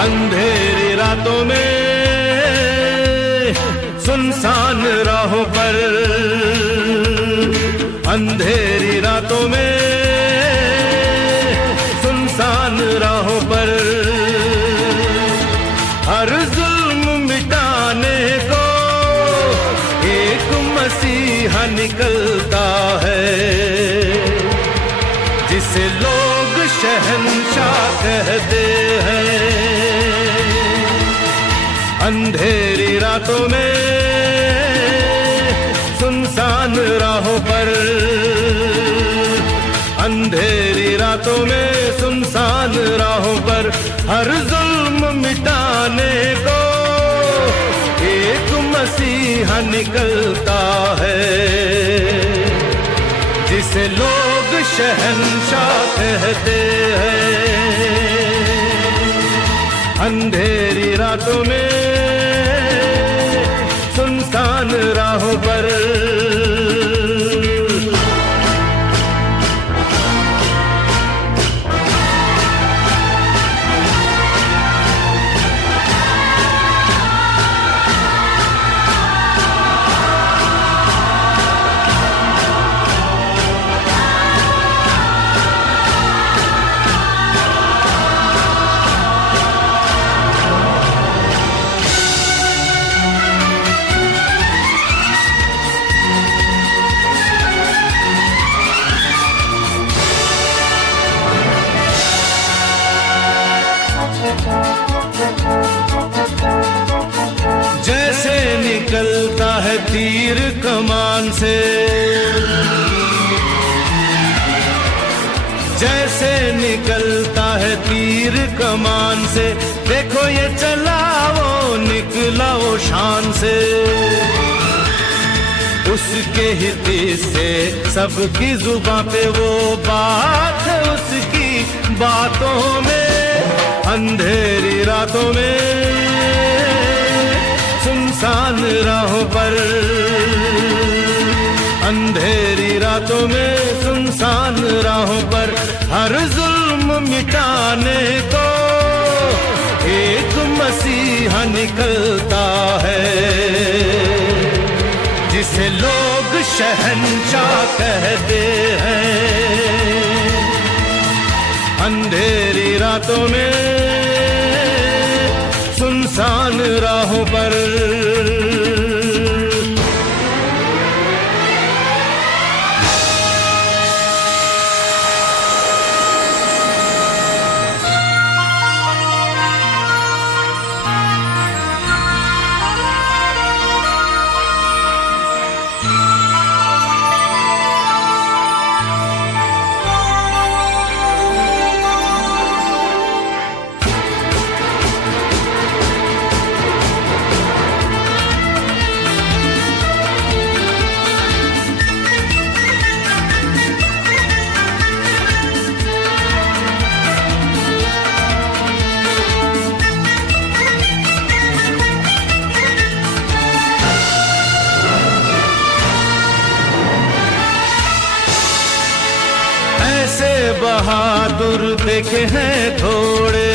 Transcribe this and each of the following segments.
अंधेरी रातों में सुनसान राहों पर, अंधेरी रातों में सुनसान राहों पर हर जुल्म मिटाने को एक मसीहा निकलता है, जिसे लोग शहंशाह कहते हैं। अंधेरी रातों में सुनसान राहों पर, अंधेरी रातों में सुनसान राहों पर हर जुल्म मिटाने को एक मसीहा निकलता है, जिसे लोग शहंशाह कहते हैं। अंधेरी रातों में सुनसान राहों पर जैसे निकलता है तीर कमान से, जैसे निकलता है तीर कमान से, देखो ये चला वो निकला वो शान से। उसके ही तीर से सबकी जुबां पे वो बात है, उसकी बातों में अंधेरी रातों में सुनसान राहों पर, अंधेरी रातों में सुनसान राहों पर हर जुल्म मिटाने को एक मसीहा निकलता है, जिसे लोग शहंशाह कहते हैं। अंधेरी रातों में सुनसान राहों पर बहादुर देखे हैं थोड़े,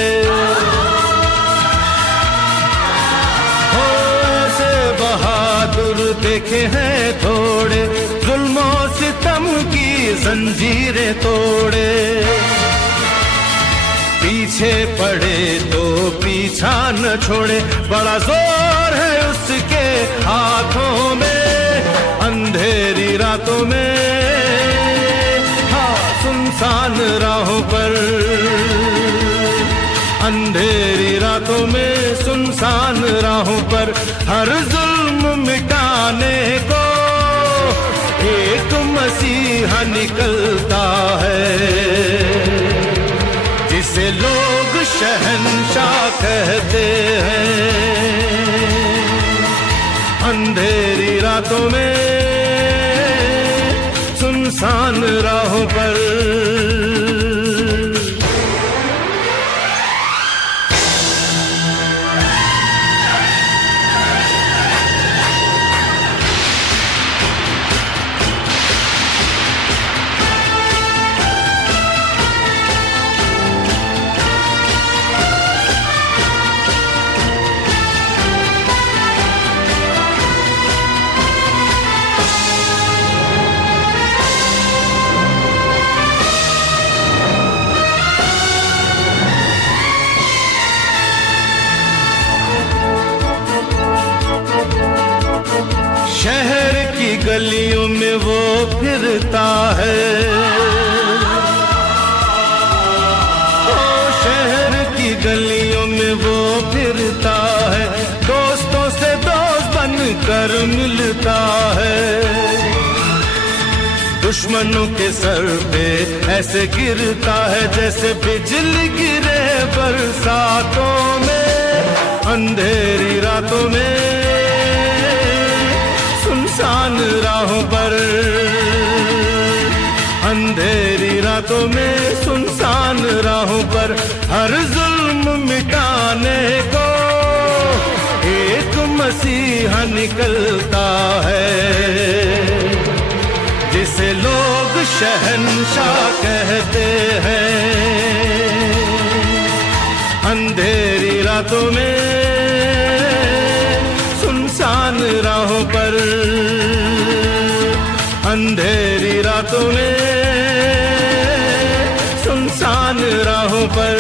हो ऐसे बहादुर देखे हैं थोड़े, जुल्मों सितम की जंजीरें तोड़े। पीछे पड़े तो पीछा न छोड़े, बड़ा जोर है उसके हाथों में। अंधेरी रातों में सुनसान राहों पर, अंधेरी रातों में सुनसान राहों पर हर जुल्म मिटाने को एक मसीहा निकलता है, जिसे लोग शहंशाह कहते हैं। अंधेरी रातों में सुनसान राहों पर में वो फिरता है, ओ शहर की गलियों में वो फिरता है, दोस्तों से दोस्त बनकर मिलता है। दुश्मनों के सर पे ऐसे गिरता है जैसे बिजली गिरे बरसातों में, अंधेरी रातों में सुनसान राहों पर, अंधेरी रातों में सुनसान राहों पर हर जुल्म मिटाने को एक मसीहा निकलता है, जिसे लोग शहंशाह कहते हैं। अंधेरी रातों में सुनसान राहों पर, अंधेरी रातों में सुनसान राहों पर।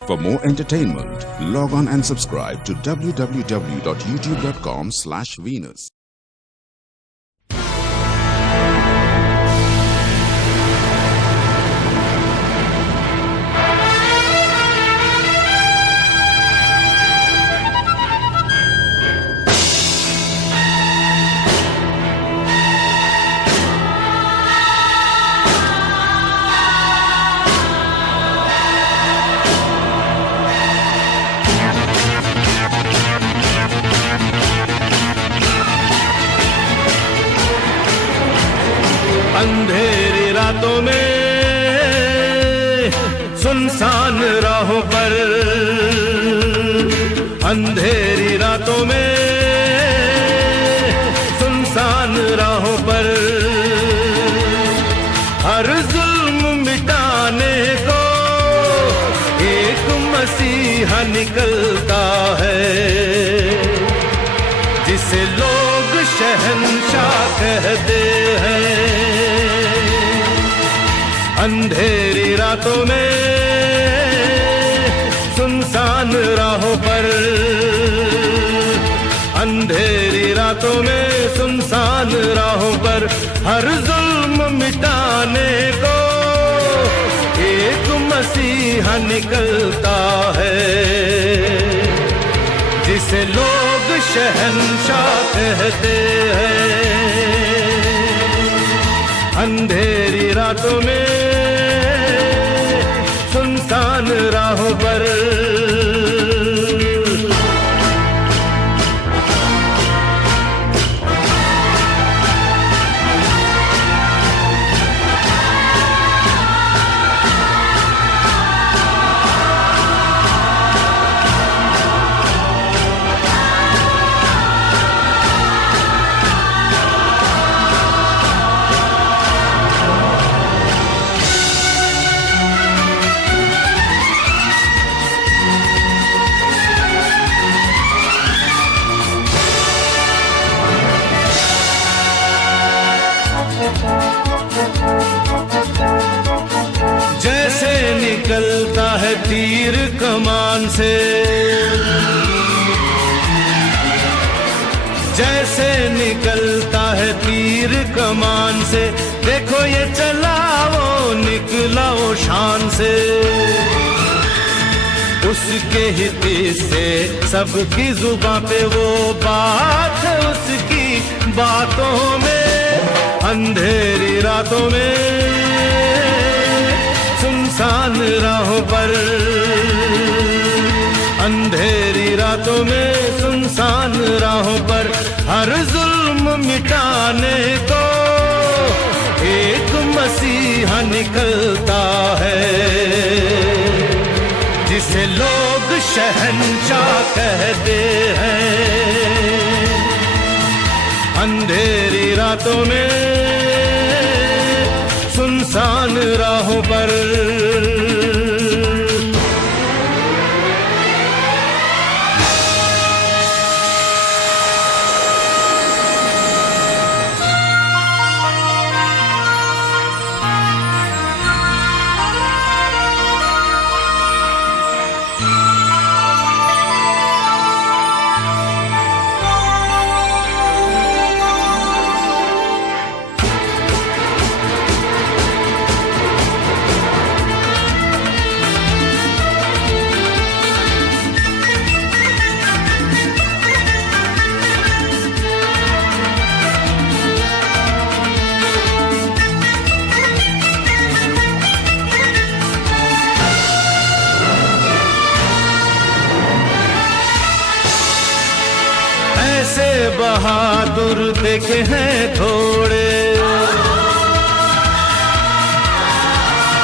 For more entertainment, log on and subscribe to www.youtube.com/Venus. अंधेरी रातों में सुनसान राहों पर, अंधेरी रातों में सुनसान राहों पर हर जुल्म मिटाने को एक मसीहा निकलता है, जिसे लोग शहंशाह कहते हैं। अंधेरी रातों में सुनसान राहों पर, अंधेरी रातों में सुनसान राहों पर हर जुल्म मिटाने को एक मसीहा निकलता है, जिसे लोग शहंशाह कहते हैं। अंधेरी रातों में सुनसान राहों पर जैसे निकलता है तीर कमान से, जैसे निकलता है तीर कमान से, देखो ये चला वो निकला वो शान से। उसके ही तीर से सबकी जुबां पे वो बात है, उसकी बातों में अंधेरी रातों में सुनसान राहों पर, अंधेरी रातों में सुनसान राहों पर हर जुल्म मिटाने को एक मसीहा निकलता है, जिसे लोग शहंशाह कहते हैं। अंधेरी रातों में सुनसान राहों पर ऐसे बहादुर देखे हैं थोड़े,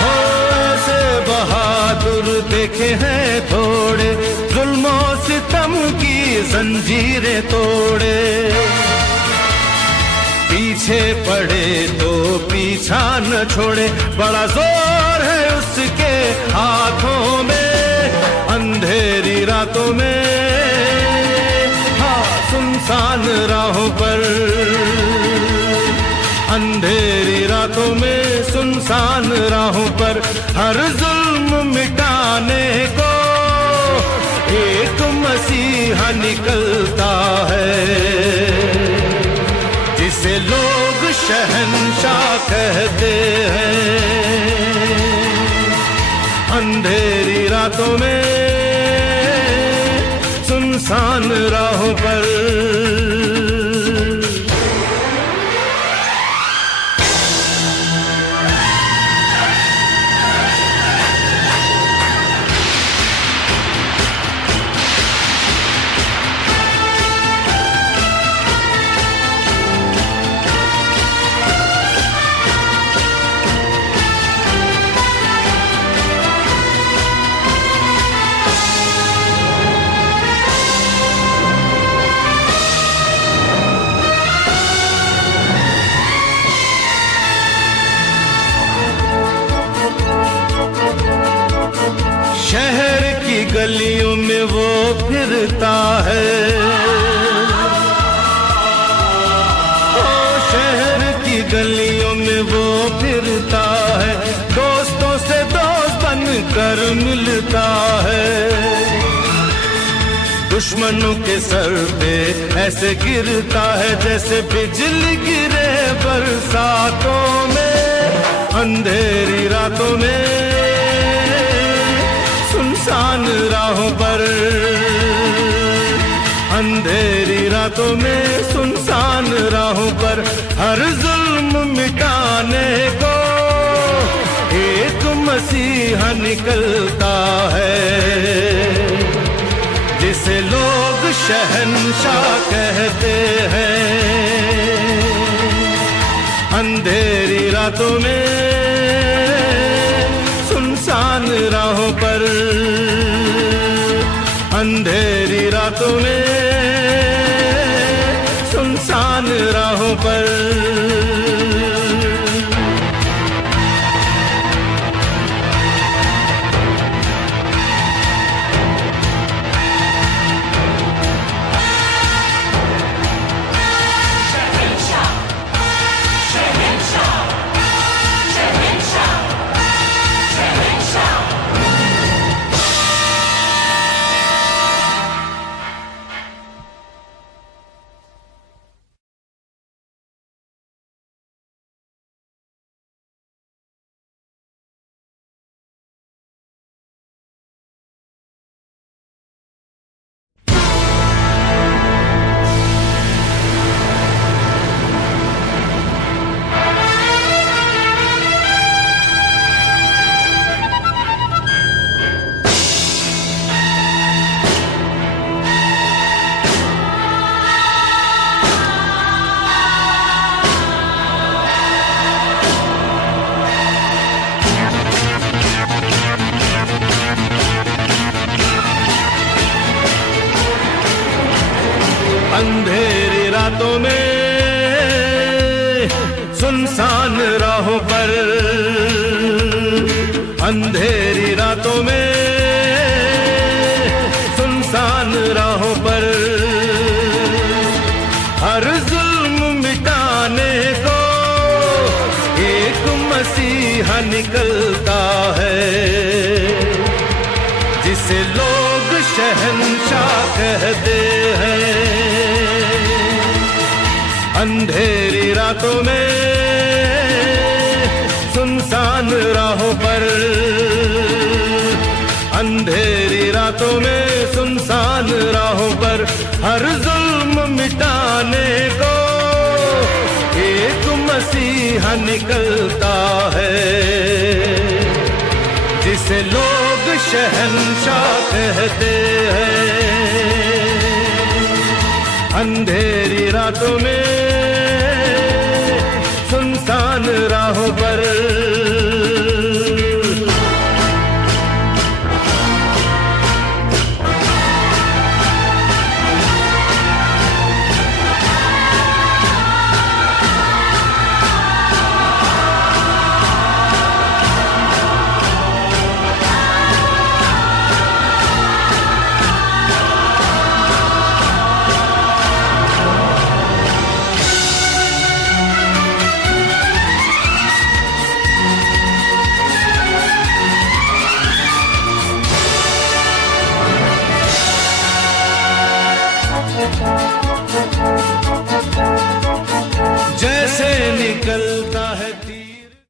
हो ऐसे बहादुर देखे हैं थोड़े, जुल्मो सितम की जंजीरें तोड़े। पीछे पड़े तो पीछा न छोड़े, बड़ा जोर है उसके हाथों में। अंधेरी रातों में सुनसान राहों पर, अंधेरी रातों में सुनसान राहों पर हर जुल्म मिटाने को एक मसीहा निकलता है, जिसे लोग शहंशाह कहते हैं। अंधेरी रातों में सुनसान राहों पर फिरता है। शहर की गलियों में वो फिरता है, दोस्तों से दोस्त बनकर मिलता है। दुश्मनों के सर पे ऐसे गिरता है जैसे बिजली गिरे बरसातों में। अंधेरी रातों में सुनसान राहों पर, अंधेरी रातों में सुनसान राहों पर हर जुल्म मिटाने को एक मसीहा निकलता है, जिसे लोग शहंशाह कहते हैं। अंधेरी रातों में सुनसान राहों पर, अंधेरी रातों में सुनसान राहों पर। अंधेरी रातों में सुनसान राहों पर, अंधेरी रातों में सुनसान राहों पर हर जुल्म मिटाने को एक मसीहा निकलता है, जिसे लोग शहंशाह कहते हैं। अंधेरी रातों में सुनसान राहों पर, अंधेरी रातों में सुनसान राहों पर हर जुल्म मिटाने को एक मसीहा निकलता है, जिसे लोग शहंशाह कहते हैं। अंधेरी रातों में सुनसान राहों पर,